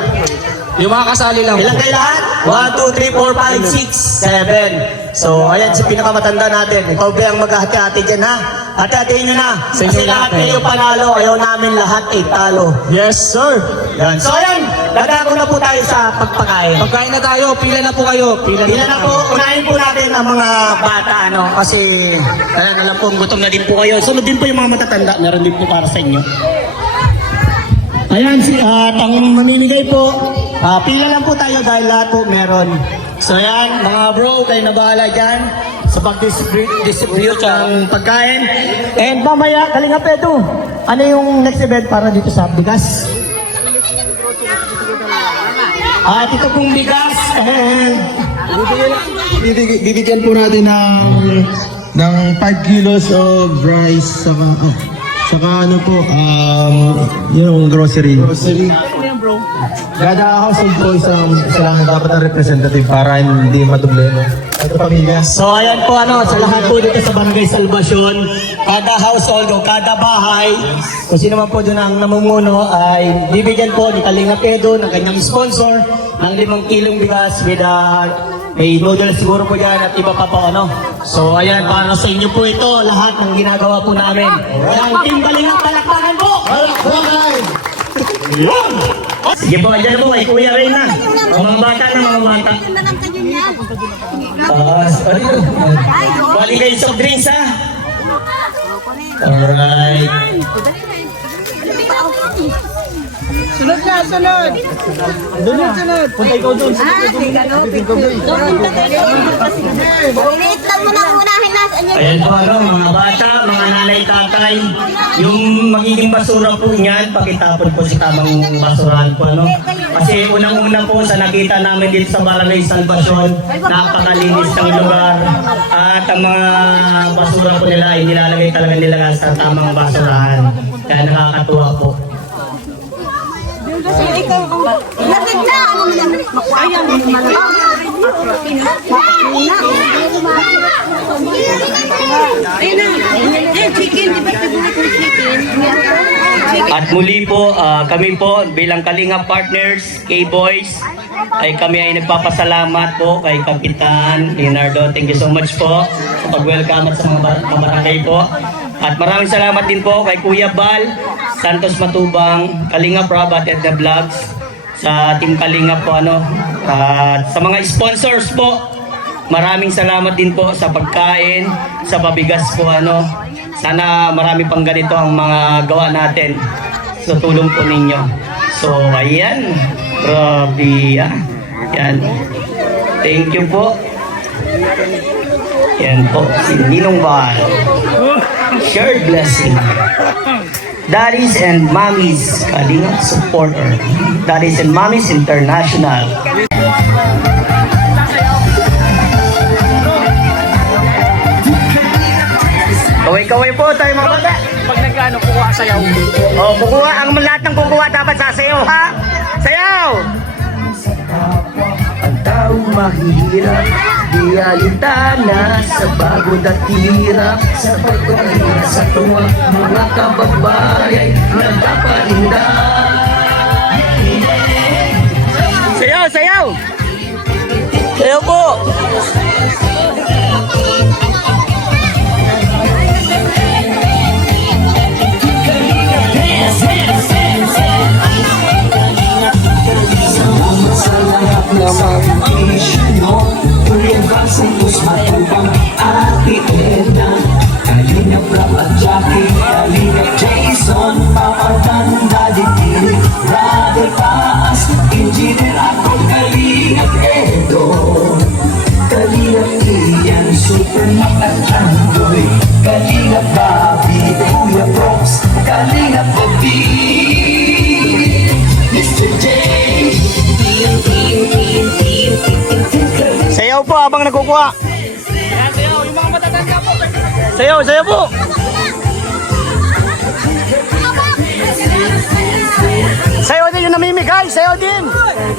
Yung mga kasali lang. Ilan kayo lahat? 1, 2, 3, 4, 5, 6, 7. So, ayan, si pinakamatanda natin. Ikaw ba ang maghahati-hati dyan, ha? Hati-hatiin nyo na. Sa inyo Kasi lahat lahat, eh. kayo panalo. Ayaw namin lahat ay talo. Yes, sir. Yan. So, ayan, dadako na po tayo sa pagpakain. Pagkain na tayo. Pila na po kayo. Pila na po, unahin po natin ang mga bata, ano, kasi alam po, gutom na din po kayo. Sunod din po yung mga matatanda, meron din po para sa inyo. Ayan, at ang mamimigay po, pila lang po tayo dahil lahat po meron. So ayan, mga bro, kayo na bahala dyan sa pag-distribute ng pagkain. And mamaya, Kalingap Edu, ano yung next event para dito sa bigas? At ito pong bigas, and Bibigyan po natin ng 5 kilos of rice saka ano po, yung grocery. Kada household po isa lang dapat ang representative para hindi maduble, no? Ito pamilya. so ayan po ano, sa lahat po dito sa Barangay Salvacion, kada household o kada bahay, kung sino man po doon ang namumuno ay bibigyan po ni Kalingap Edu ng kanyang sponsor ng 5 kilong bigas with may noodles siguro po dyan at iba pa po ano. So ayan, para sa inyo po ito, lahat ng ginagawa po namin. Ang Team Kalingap, palakpakan po! Yun! Sige po, andyan po kay Kuya Reyna. Ang mga bata na mga bata. Bali kayo sa drinks, ha? Alright. Sunod na, sunod. Doon na. Punta ikaw doon. Ulit lang mo nang unahin natin. Ayan po ano, mga bata, mga nanay, tatay. Yung magiging basura po niyan, pakitapon po si tamang basurahan po ano. Kasi unang-una po sa nakita namin dito sa Barangay Salvacion, napakalinis ng lugar. At ang mga basura po nila ay nilalagay talaga nila sa tamang basurahan. Kaya nakakatuwa po. Lapit na! Ano mo yan? Ayan. Ayun na. Chicken. Di ba tibulit ng chicken? At muli po, kami po bilang Kalingap Partners, K-Boys, ay kami ay nagpapasalamat po kay Kapitan Leonardo. Thank you so much po sa pag-welcome at sa mga kabarangay po. At maraming salamat din po kay Kuya Bal, Santos Matubang, Kalingap Rob at Edna Vlogs, sa Team Kalingap po ano. At sa mga sponsors po, maraming salamat din po sa pagkain, sa pabigas po ano. Sana marami pang ganito ang mga gawa natin sa tulong po ninyo. So ayan, grabe yan. Thank you po. Yan po, si Ninong Val. Shared blessing. Daddies and Mommies Kalingap supporter. Daddies and Mommies International. Kaway-kaway po tayo mga bata. Pag nagkano, kukuha sayaw. Oh, kukuha. Ang lahat ng kukuha dapat sasayaw, ha? Sayaw! Ang taong mahirap, di alintana sa bagod at hirap, sa pagpahirap sa tuwa, mga kababayan, nagkapalinda. Sayaw, sayaw! Sayaw po! Sayaw po habang nagkukuha. Sayaw, sayaw po. Sayaw din yung namimigay, sayaw din.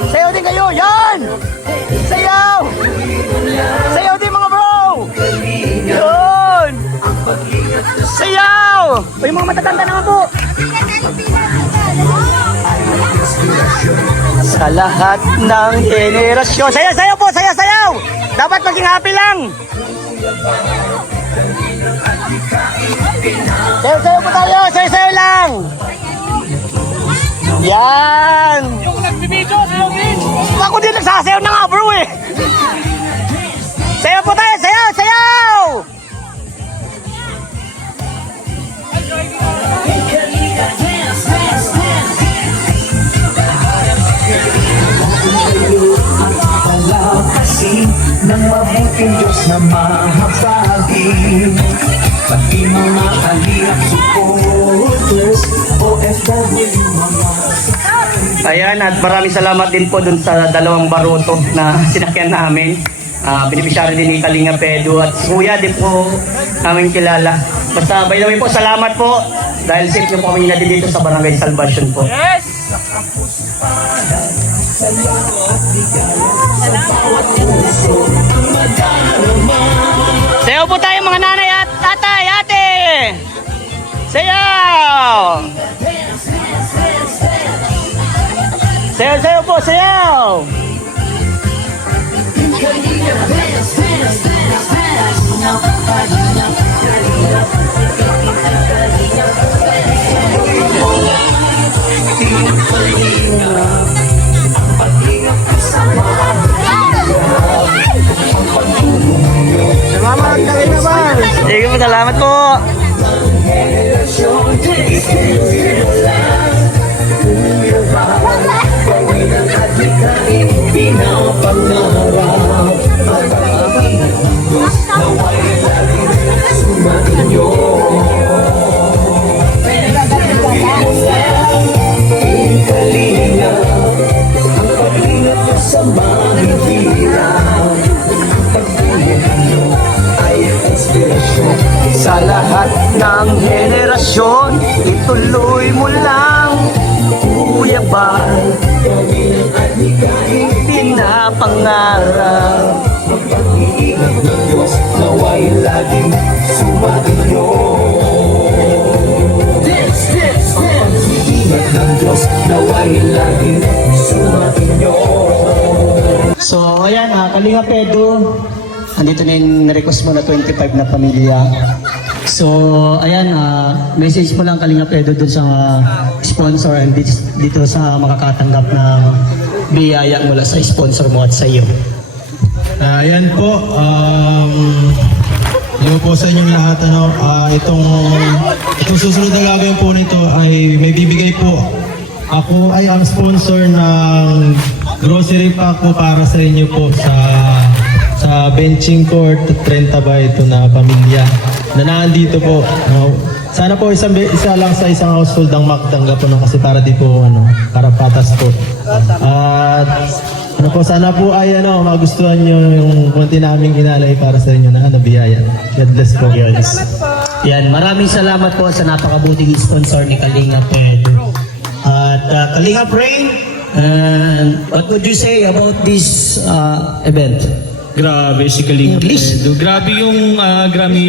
Sayaw din kayo, yan. Sayaw. Sayaw din mga bro. Yun. Sayaw. O yung mga matatanda naman po. Sa lahat ng generasyon. Sayaw, sayaw po, sayaw, sayaw. Dapat maging happy lang. Sayaw, sayaw po tayo, sayaw, sayaw lang. Yan. Yung nagbibidyo, sayaw din. Ako din nagsasayaw na nga bro eh. Sayaw po tayo, sayaw, sayaw. ng mabuting Diyos na mahabagin. Pati mga kalihap supporters, OFW mga. Ayan, at maraming salamat din po dun sa dalawang baruto na sinakyan namin. Beneficiary din ni Kalinga Pedro at kuya din po namin kilala. Basta by the way po, salamat po dahil safe niyo po kami natin dito sa Barangay Salvacion po. Yes! Sayaw po tayo mga nanay at tatay, ate! Sayaw! Sayaw, sayaw po, sayaw! Salamat, Kalinaban! Sige po, salamat po! Sa lahat ng henerasyon, ituloy mo lang, Kuya Bal. Pinapangarap, pag-iingat ng Diyos, nawa'y laging sumainyo. Pag-iingat ng Diyos, nawa'y laging sumainyo. So, ayan, Kalinga Pedro. Andito na yung na-request mo na 25 na pamilya. So, ayan, message mo lang Kalinga Pedro dun sa sponsor and dito sa makakatanggap ng biyaya mula sa sponsor mo at sa iyo. Ayan po, hello po sa inyong lahat. Itong susunod na gagawin po nito ay may bibigay po. Ako ay ang sponsor ng grocery pack po para sa inyo po sa benching court 30 ba ito na pamilya na nandito po. Sana po isa lang sa isang household ang makatanggap po kasi para di po para patas po. At sana po ay magustuhan nyo yung konti naming inalay para sa inyo na biyaya. God bless po. Yes. Yan, maraming salamat po sa napakabuting sponsor ni Kalinga Pedro. At Kalinga Brain, what would you say about this event? Grabe si Kalinga Pedro. Grabe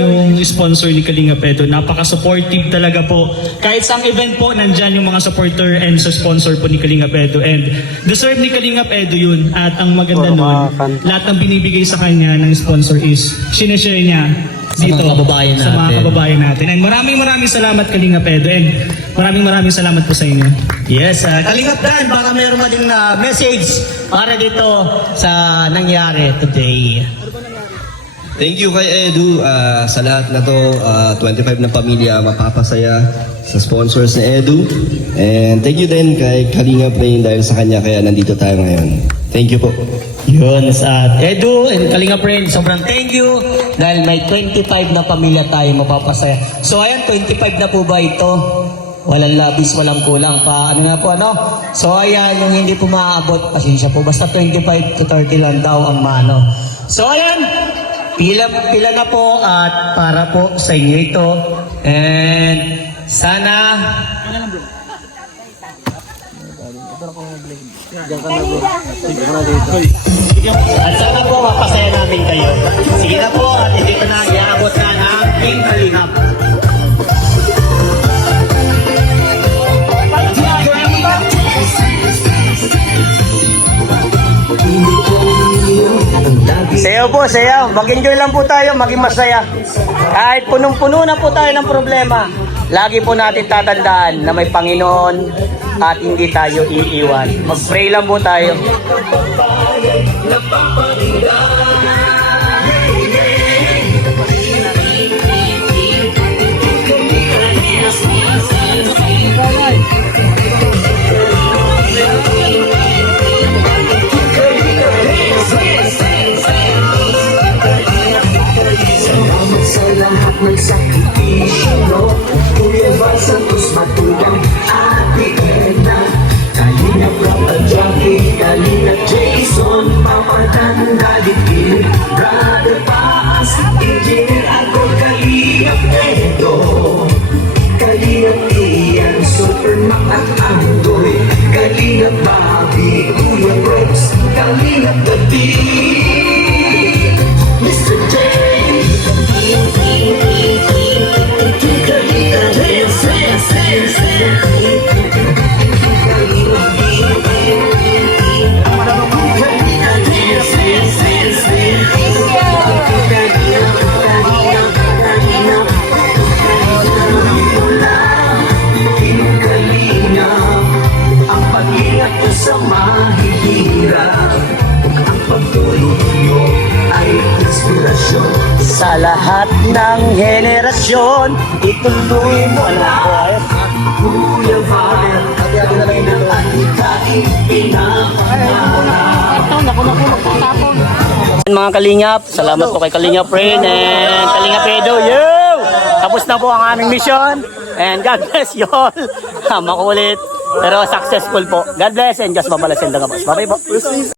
yung sponsor ni Kalinga Pedro. Napaka-supportive talaga po. Kahit sa event po, nandyan yung mga supporter and sa sponsor po ni Kalinga Pedro. And deserve ni Kalinga Pedro yun. At ang maganda nun, lahat ng binibigay sa kanya ng sponsor is sineshare niya dito mga kababayan sa mga natin. kababayan natin. And maraming salamat Kalinga Pedro. And maraming salamat po sa inyo. Yes, Kalinga Dan, baka meron mo din message para dito sa nangyari today. Thank you kay Edu sa lahat na to. 25 na pamilya mapapasaya sa sponsors ni Edu. And thank you din kay Kalingap Rain dahil sa kanya kaya nandito tayo ngayon. Thank you po. Yun, sa Edu and Kalinga Friend, sobrang thank you dahil may 25 na pamilya tayo mapapasaya. So ayan, 25 na po ba ito? Walang labis, walang kulang pa. Ano nga po, ano? So ayan, yung hindi po maaabot, pasensya po. Basta 25 to 30 lang daw ang mano. So ayan, pila na po at para po sa inyo ito. And sana at sana po mapasaya namin kayo. Sige na po at hindi ko na iaabot na ang Team Kalingap. Sayo po, sayo. Mag-enjoy lang po tayo, maging masaya. Kahit punong-puno na po tayo ng problema, lagi po natin tatandaan na may Panginoon at hindi tayo iiwan. Mag-pray lang po tayo. Sa lahat ng sakripisyo, no? Kuya Val Santos Matubang, Ate Edna, Kalingap Papa Jackie, Kalingap Jason, Papa Dan Dalikir, Brother Paas, Engineer Agor, Kalingap Edo, Kalingap Ian, Super Mac at Andoy, Kalingap Bobby, Kuya Brex, Kalingap David, Mr. J. Ang pag-ingat ko sa mahihirap, ang pagtulong nyo ay inspirasyon. Sa lahat ng henerasyon, ituloy mo na po. Kuya Val, at ikain Mga Kalingap, salamat po kay Kalingap Friend and Kalingap Edo. Yo! Tapos na po ang aming mission and God bless you all. Makulit pero successful po. God bless and just babalasin lang boss. Bye-bye po.